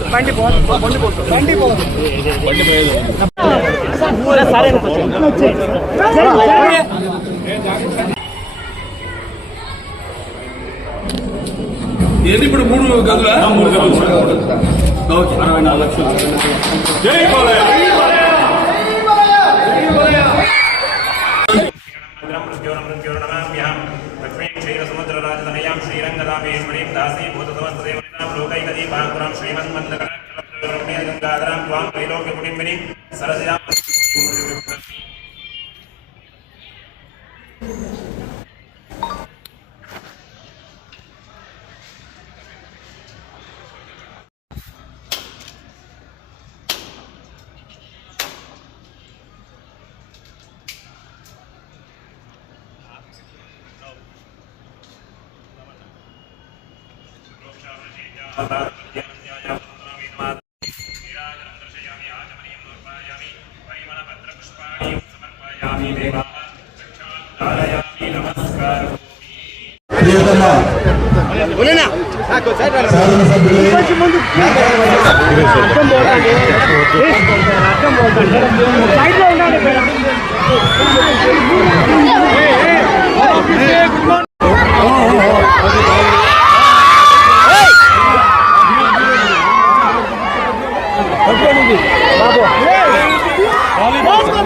బండి బండి బండి ఏంటి ఇప్పుడు మూడు గదులా మూడు గదులు ఓకే అరవై నాలుగు లక్షలు జై భద్రం మృత్యోరం మృత్యోర్నమామ్యహం లక్ష్మీం క్షీరసముద్రరాజతనయాం శ్రీరంగదామేశ్వరీం దాసీభూతసమస్తదేవతాం లోకైకదీపాంకురం శ్రీమన్మందకరాక్షరమ్య గంగాధరాం త్వాం త్రైలోక్యకుటుంబిని సరసిజాం నమస్కారం ప్రియతమ శాసనసభ్యులు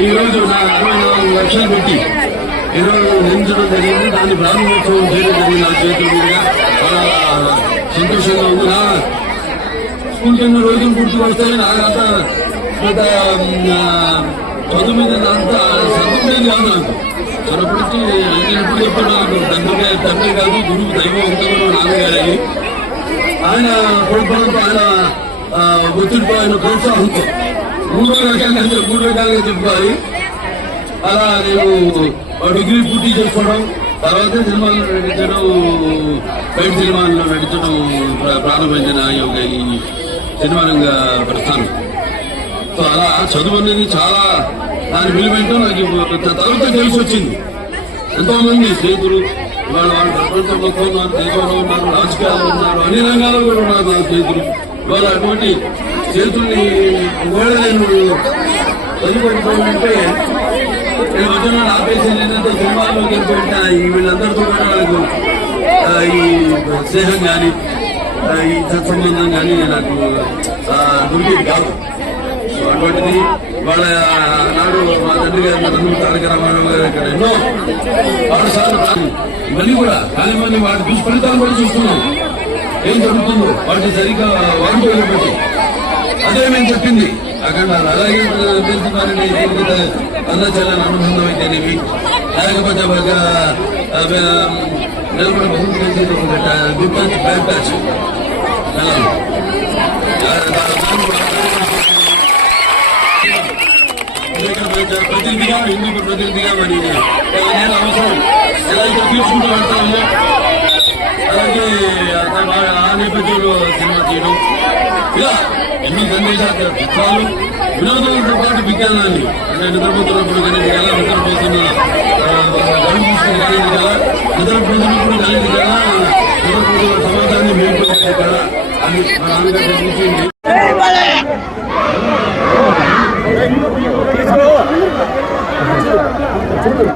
ఈరోజు నా అరవై నాలుగు లక్షలు పెట్టి ఈరోజు నించడం జరిగింది. దాన్ని ప్రారంభోత్సవం చేయడం జరిగింది నా చేతుల మీదుగా. చాలా సంతోషంగా ఉంది. నా స్కూల్ కింద రోజులు గుర్తు వస్తే నాకంతా గత చదువు మీద అంత చదువులేదు కాదు నాకు. చిన్నప్పటికి నేను ఎప్పుడు చెప్పాను నాకు తండ్రి తండ్రి కాదు గురువు దైవం ఉంటామని నాన్నగారు ఆయన కొడుకులతో ఆయన ఒత్తిడితో ఆయన ప్రోత్సాహంతో మూడు రకాలుగా మూడు రకాలుగా చెప్పుకోవాలి. అలా నేను డిగ్రీ పూర్తి చేసుకోవడం తర్వాత సినిమాల్లో నటించడం బయట సినిమాల్లో నటించడం ప్రారంభించిన ఈ యొక్క ఈ సినిమా రంగ ప్రస్థానం. సో అలా చదువు అనేది చాలా దాని విలువేంటో నాకు ఇప్పుడు తర్వాత తెలిసి వచ్చింది. ఎంతోమంది స్నేహితులు ఇవాళ వాళ్ళు ప్రపంచంలో ఉన్నారు దేశంలో ఉన్నారు రాజకీయాల్లో ఉన్నారు అన్ని రంగాల్లో కూడా ఉన్నారు నా స్నేహితులు. ఇవాళ అటువంటి చేతుల్ని ఒకవేళ నేను చదువుకుంటే నేను మధ్యలో ఆపేసి ఏంటంటే సినిమాల్లోకి వెళ్ళిపోయింటే ఈ వీళ్ళందరితో కూడా నాకు ఈ స్నేహం కానీ ఈ సత్సంబంధం కానీ నాకు దొరికేది కాదు. సో అటువంటిది వాళ్ళ నాడు మా తండ్రి గారు నందమూరి తారక రామారావు గారు ఇక్కడ ఎన్నో పాఠశాలలు కానీ ఇవన్నీ కూడా కానీ మళ్ళీ వాటి దుష్ఫలితాలు కూడా చూస్తున్నాం. ఏం జరుగుతుందో వాటి సరిగ్గా వాడుకోలేకపోతే అదే మేము చెప్పింది అక్కడ అలాగే తెలుసుకున్నారని అన్న చెల్లని అనుబంధం అయితేనేమి లేకపోతే ఒక నిలబడి బహుమతి చేసేది గుడ్ టచ్ బ్యాడ్ టచ్ ప్రతినిధిగా హిందూ ప్రతినిధిగా మరి నేను అవసరం ఎలా అయితే తీసుకుంటూ వెళ్తాము అలాగే ఆ- ఆ నేపథ్యంలో సినిమా తీయడం ఇలా ఎన్నో సందేశాలు చిత్రాలు వినోదంతో పాటు విజ్ఞానాన్ని. అంటే నిద్రపోతున్నప్పుడు కానీ ఎలా నిద్రపోతున్న గడుపు కానీ కదా నిద్రపోతున్నప్పుడు కానీ కదా నిద్రపోతున్న సమాజాన్ని మేల్కొనే కదా అని మా నాన్నగారు చూసింది